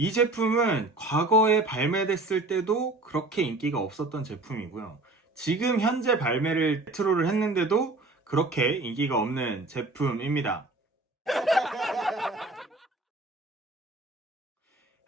이 제품은 과거에 발매됐을 때도 그렇게 인기가 없었던 제품이고요. 지금 현재 발매를 레트로를 했는데도 그렇게 인기가 없는 제품입니다.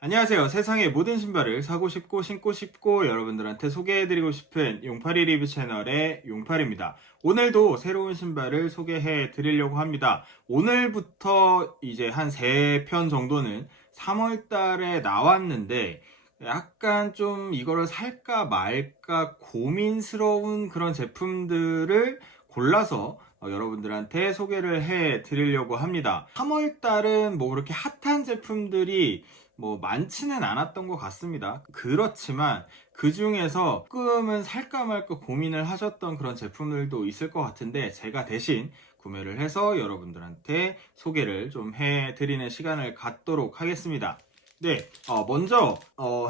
안녕하세요. 세상의 모든 신발을 사고 싶고 신고 싶고 여러분들한테 소개해드리고 싶은 용팔이 리뷰 채널의 용팔입니다. 오늘도 새로운 신발을 소개해 드리려고 합니다. 오늘부터 이제 한 3편 정도는 3월 달에 나왔는데 약간 좀 이거를 살까 말까 고민스러운 그런 제품들을 골라서 여러분들한테 소개를 해 드리려고 합니다. 3월 달은 뭐 그렇게 핫한 제품들이 뭐 많지는 않았던 것 같습니다. 그렇지만 그 중에서 조금은 살까 말까 고민을 하셨던 그런 제품들도 있을 것 같은데 제가 대신 구매를 해서 여러분들한테 소개를 좀 해드리는 시간을 갖도록 하겠습니다. 네, 먼저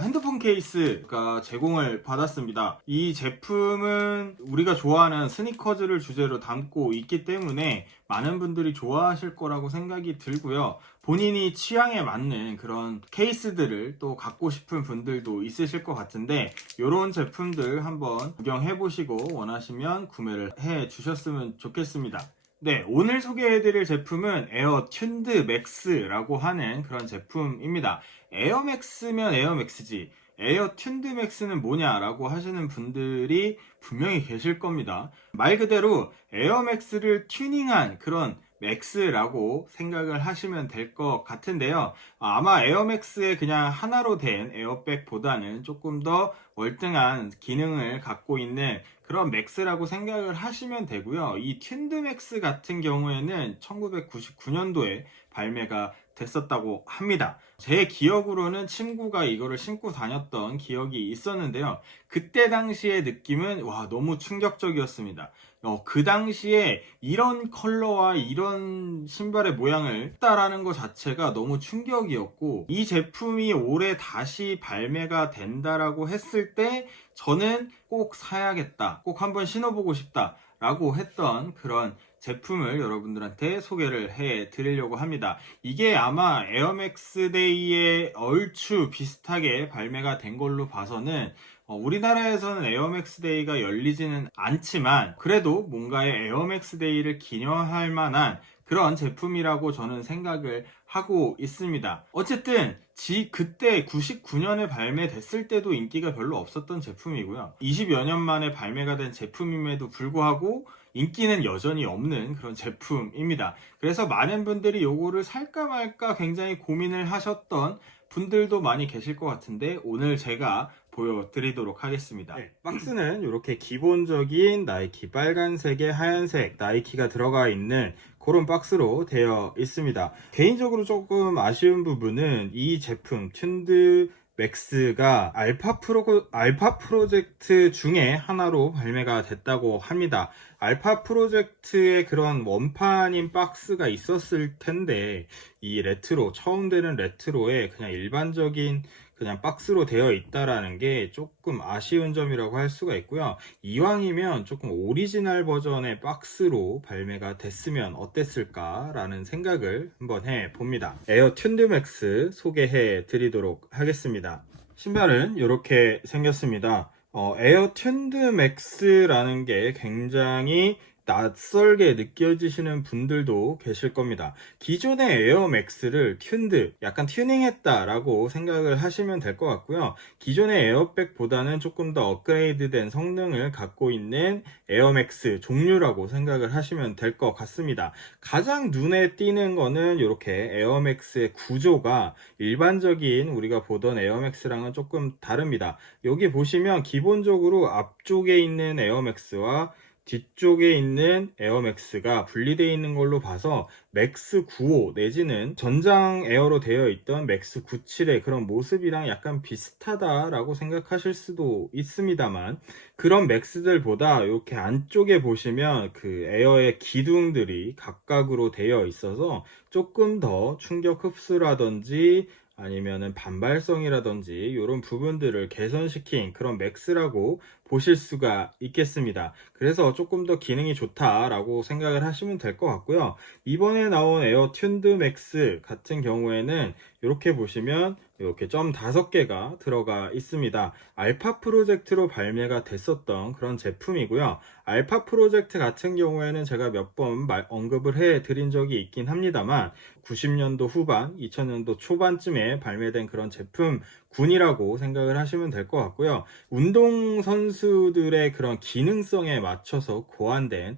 핸드폰 케이스가 제공을 받았습니다. 이 제품은 우리가 좋아하는 스니커즈를 주제로 담고 있기 때문에 많은 분들이 좋아하실 거라고 생각이 들고요. 본인이 취향에 맞는 그런 케이스들을 또 갖고 싶은 분들도 있으실 것 같은데 이런 제품들 한번 구경해 보시고 원하시면 구매를 해 주셨으면 좋겠습니다. 네, 오늘 소개해드릴 제품은 에어 튠드 맥스라고 하는 그런 제품입니다. 에어맥스면 에어맥스지 에어 튠드 맥스는 뭐냐라고 하시는 분들이 분명히 계실 겁니다. 말 그대로 에어맥스를 튜닝한 그런 맥스라고 생각을 하시면 될 것 같은데요. 아마 에어맥스의 그냥 하나로 된 에어백보다는 조금 더 월등한 기능을 갖고 있는 그런 맥스라고 생각을 하시면 되고요. 이 튠드 맥스 같은 경우에는 1999년도에 발매가 됐었다고 합니다. 제 기억으로는 친구가 이거를 신고 다녔던 기억이 있었는데요. 그때 당시의 느낌은 와 너무 충격적이었습니다. 그 당시에 이런 컬러와 이런 신발의 모양을 했다라는 것 자체가 너무 충격이었고 이 제품이 올해 다시 발매가 된다라고 했을 때 저는 꼭 사야겠다, 꼭 한번 신어보고 싶다 라고 했던 그런 제품을 여러분들한테 소개를 해 드리려고 합니다. 이게 아마 에어맥스 데이에 얼추 비슷하게 발매가 된 걸로 봐서는 우리나라에서는 에어맥스 데이가 열리지는 않지만 그래도 뭔가의 에어맥스 데이를 기념할 만한 그런 제품이라고 저는 생각을 하고 있습니다. 어쨌든 그때 99년에 발매됐을 때도 인기가 별로 없었던 제품이고요. 20여 년 만에 발매가 된 제품임에도 불구하고 인기는 여전히 없는 그런 제품입니다. 그래서 많은 분들이 요거를 살까 말까 굉장히 고민을 하셨던 분들도 많이 계실 것 같은데 오늘 제가 보여드리도록 하겠습니다. 네, 박스는 이렇게 기본적인 나이키 빨간색에 하얀색 나이키가 들어가 있는 그런 박스로 되어 있습니다. 개인적으로 조금 아쉬운 부분은 이 제품 튠드 맥스가 알파 프로젝트 중에 하나로 발매가 됐다고 합니다. 알파 프로젝트의 그런 원판인 박스가 있었을 텐데 이 레트로 처음 되는 레트로에 그냥 일반적인 그냥 박스로 되어 있다라는 게 조금 아쉬운 점이라고 할 수가 있고요. 이왕이면 조금 오리지널 버전의 박스로 발매가 됐으면 어땠을까라는 생각을 한번 해봅니다. 에어 튠드 맥스 소개해 드리도록 하겠습니다. 신발은 이렇게 생겼습니다. 에어 튠드 맥스라는 게 굉장히 낯설게 느껴지시는 분들도 계실 겁니다. 기존의 에어맥스를 튠드, 약간 튜닝했다라고 생각을 하시면 될 것 같고요. 기존의 에어백보다는 조금 더 업그레이드된 성능을 갖고 있는 에어맥스 종류라고 생각을 하시면 될 것 같습니다. 가장 눈에 띄는 거는 이렇게 에어맥스의 구조가 일반적인 우리가 보던 에어맥스랑은 조금 다릅니다. 여기 보시면 기본적으로 앞쪽에 있는 에어맥스와 뒤쪽에 있는 에어맥스가 분리되어 있는 걸로 봐서 맥스 95 내지는 전장 에어로 되어 있던 맥스 97의 그런 모습이랑 약간 비슷하다라고 생각하실 수도 있습니다만 그런 맥스들보다 이렇게 안쪽에 보시면 그 에어의 기둥들이 각각으로 되어 있어서 조금 더 충격 흡수라든지 아니면은 반발성이라든지 이런 부분들을 개선시킨 그런 맥스라고 보실 수가 있겠습니다. 그래서 조금 더 기능이 좋다라고 생각을 하시면 될 것 같고요. 이번에 나온 에어 튠드 맥스 같은 경우에는 이렇게 보시면 이렇게 점 5개가 들어가 있습니다. 알파 프로젝트로 발매가 됐었던 그런 제품이고요. 알파 프로젝트 같은 경우에는 제가 몇 번 언급을 해 드린 적이 있긴 합니다만 90년도 후반, 2000년도 초반쯤에 발매된 그런 제품군이라고 생각을 하시면 될 것 같고요. 운동선수들의 그런 기능성에 맞춰서 고안된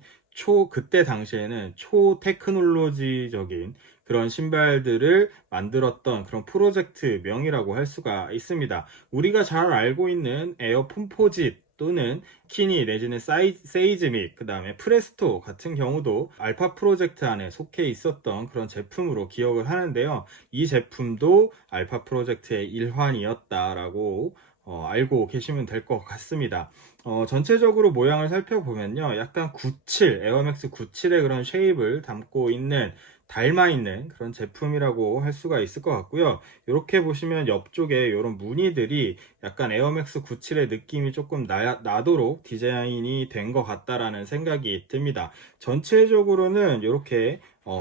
그때 당시에는 초테크놀로지적인 그런 신발들을 만들었던 그런 프로젝트 명이라고 할 수가 있습니다. 우리가 잘 알고 있는 에어 폼포짓 또는 키니 내지는 세이즈믹 그 다음에 프레스토 같은 경우도 알파 프로젝트 안에 속해 있었던 그런 제품으로 기억을 하는데요. 이 제품도 알파 프로젝트의 일환이었다라고 알고 계시면 될 것 같습니다. 전체적으로 모양을 살펴보면요. 약간 97, 에어맥스 97의 그런 쉐입을 담고 있는 닮아 있는 그런 제품이라고 할 수가 있을 것 같고요. 이렇게 보시면 옆쪽에 이런 무늬들이 약간 에어맥스 97의 느낌이 조금 나도록 디자인이 된 것 같다라는 생각이 듭니다. 전체적으로는 이렇게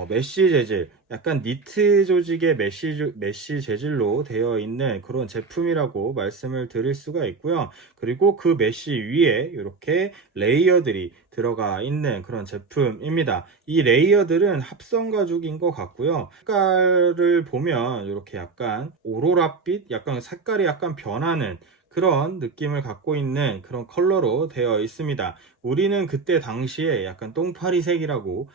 메쉬 재질, 약간 니트 조직의 메쉬 재질로 되어 있는 그런 제품이라고 말씀을 드릴 수가 있고요. 그리고 그 메쉬 위에 이렇게 레이어들이 들어가 있는 그런 제품입니다. 이 레이어들은 합성 가죽인 것 같고요. 색깔을 보면 이렇게 약간 오로라빛, 약간 색깔이 약간 변하는 그런 느낌을 갖고 있는 그런 컬러로 되어 있습니다. 우리는 그때 당시에 약간 똥파리색이라고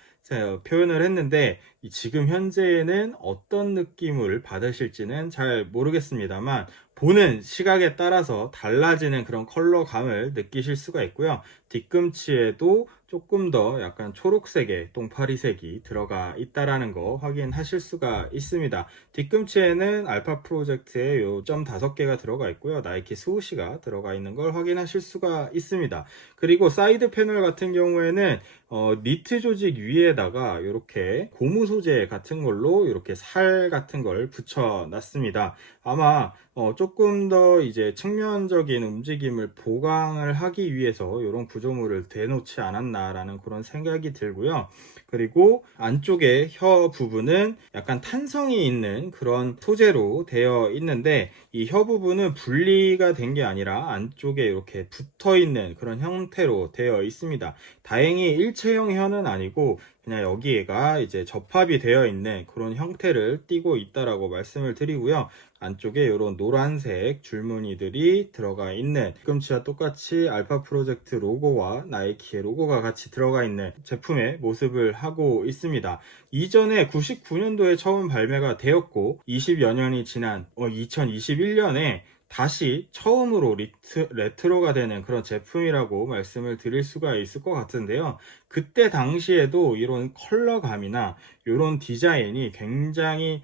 표현을 했는데 지금 현재에는 어떤 느낌을 받으실지는 잘 모르겠습니다만 보는 시각에 따라서 달라지는 그런 컬러감을 느끼실 수가 있고요. 뒤꿈치에도 조금 더 약간 초록색의 똥파리색이 들어가 있다라는 거 확인하실 수가 있습니다. 뒤꿈치에는 알파 프로젝트의 요 점 5개가 들어가 있고요. 나이키 스우시가 들어가 있는 걸 확인하실 수가 있습니다. 그리고 사이드 패널 같은 경우에는 니트 조직 위에다가 이렇게 고무 소재 같은 걸로 이렇게 살 같은 걸 붙여 놨습니다. 아마 조금 더 이제 측면적인 움직임을 보강을 하기 위해서 이런 구조물을 대놓지 않았나라는 그런 생각이 들고요. 그리고 안쪽에 혀 부분은 약간 탄성이 있는 그런 소재로 되어 있는데 이 혀 부분은 분리가 된 게 아니라 안쪽에 이렇게 붙어 있는 그런 형태로 되어 있습니다. 다행히 일체형 혀는 아니고 그냥 여기가 이제 접합이 되어 있는 그런 형태를 띠고 있다라고 말씀을 드리고요. 안쪽에 이런 노란색 줄무늬들이 들어가 있는 뒤꿈치와 똑같이 알파 프로젝트 로고와 나이키의 로고가 같이 들어가 있는 제품의 모습을 하고 있습니다. 이전에 99년도에 처음 발매가 되었고 20여 년이 지난 2021년에 다시 처음으로 레트로가 되는 그런 제품이라고 말씀을 드릴 수가 있을 것 같은데요. 그때 당시에도 이런 컬러감이나 이런 디자인이 굉장히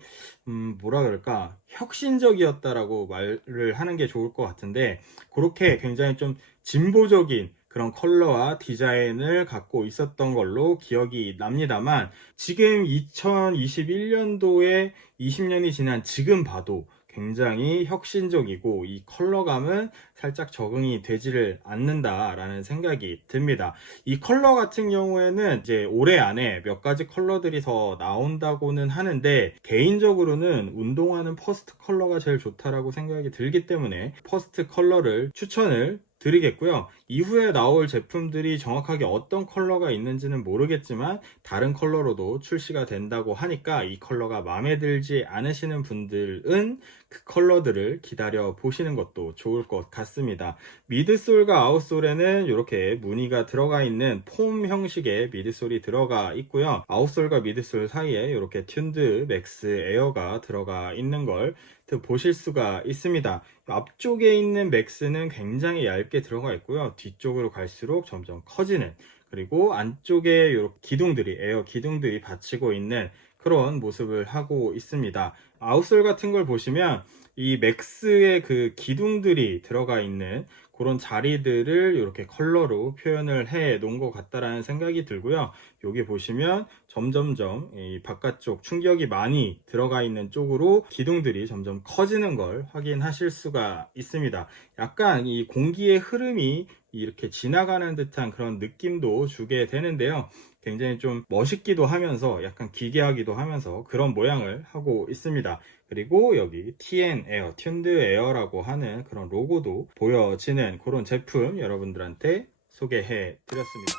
뭐라 그럴까 혁신적이었다라고 말을 하는 게 좋을 것 같은데 그렇게 굉장히 좀 진보적인 그런 컬러와 디자인을 갖고 있었던 걸로 기억이 납니다만 지금 2021년도에 20년이 지난 지금 봐도 굉장히 혁신적이고 이 컬러감은 살짝 적응이 되지를 않는다라는 생각이 듭니다. 이 컬러 같은 경우에는 이제 올해 안에 몇 가지 컬러들이 더 나온다고는 하는데 개인적으로는 운동화는 퍼스트 컬러가 제일 좋다라고 생각이 들기 때문에 퍼스트 컬러를 추천을 드리겠고요. 이후에 나올 제품들이 정확하게 어떤 컬러가 있는지는 모르겠지만 다른 컬러로도 출시가 된다고 하니까 이 컬러가 마음에 들지 않으시는 분들은 그 컬러들을 기다려 보시는 것도 좋을 것 같습니다. 미드솔과 아웃솔에는 이렇게 무늬가 들어가 있는 폼 형식의 미드솔이 들어가 있고요. 아웃솔과 미드솔 사이에 이렇게 튠드 맥스 에어가 들어가 있는 걸 보실 수가 있습니다. 앞쪽에 있는 맥스는 굉장히 얇게 들어가 있고요. 뒤쪽으로 갈수록 점점 커지는 그리고 안쪽에 이렇게 기둥들이 에어 기둥들이 받치고 있는 그런 모습을 하고 있습니다. 아웃솔 같은 걸 보시면 이 맥스의 그 기둥들이 들어가 있는 그런 자리들을 이렇게 컬러로 표현을 해 놓은 것 같다라는 생각이 들고요. 여기 보시면 점점점 이 바깥쪽 충격이 많이 들어가 있는 쪽으로 기둥들이 점점 커지는 걸 확인하실 수가 있습니다. 약간 이 공기의 흐름이 이렇게 지나가는 듯한 그런 느낌도 주게 되는데요. 굉장히 좀 멋있기도 하면서 약간 기괴하기도 하면서 그런 모양을 하고 있습니다. 그리고 여기 TN 에어, 튠드 에어라고 하는 그런 로고도 보여지는 그런 제품 여러분들한테 소개해 드렸습니다.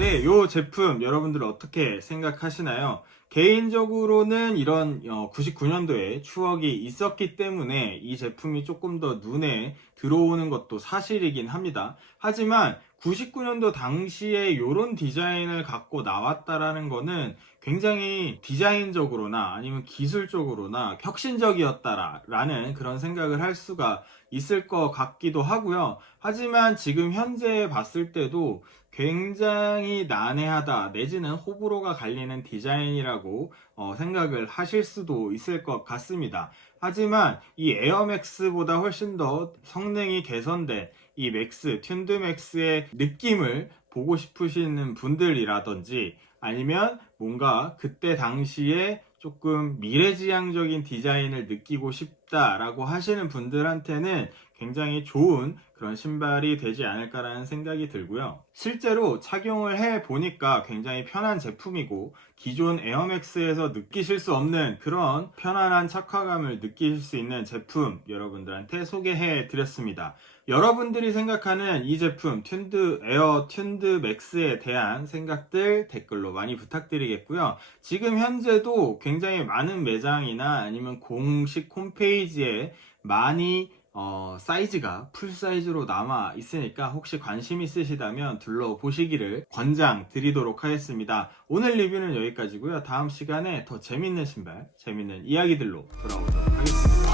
네, 이 제품 여러분들 어떻게 생각하시나요? 개인적으로는 이런 99년도에 추억이 있었기 때문에 이 제품이 조금 더 눈에 들어오는 것도 사실이긴 합니다. 하지만 99년도 당시에 이런 디자인을 갖고 나왔다라는 거는 굉장히 디자인적으로나 아니면 기술적으로나 혁신적이었다라는 그런 생각을 할 수가 있을 것 같기도 하고요. 하지만 지금 현재 봤을 때도 굉장히 난해하다 내지는 호불호가 갈리는 디자인이라고 생각을 하실 수도 있을 것 같습니다. 하지만 이 에어맥스보다 훨씬 더 성능이 개선된 이 맥스, 튠드 맥스의 느낌을 보고 싶으시는 분들이라든지 아니면 뭔가 그때 당시에 조금 미래지향적인 디자인을 느끼고 싶다라고 하시는 분들한테는 굉장히 좋은 그런 신발이 되지 않을까라는 생각이 들고요. 실제로 착용을 해 보니까 굉장히 편한 제품이고 기존 에어맥스에서 느끼실 수 없는 그런 편안한 착화감을 느끼실 수 있는 제품 여러분들한테 소개해 드렸습니다. 여러분들이 생각하는 이 제품 튠드 에어 튠드 맥스에 대한 생각들 댓글로 많이 부탁드리겠고요. 지금 현재도 굉장히 많은 매장이나 아니면 공식 홈페이지에 많이 사이즈가 풀 사이즈로 남아 있으니까 혹시 관심 있으시다면 둘러보시기를 권장 드리도록 하겠습니다. 오늘 리뷰는 여기까지고요. 다음 시간에 더 재밌는 신발, 재밌는 이야기들로 돌아오도록 하겠습니다.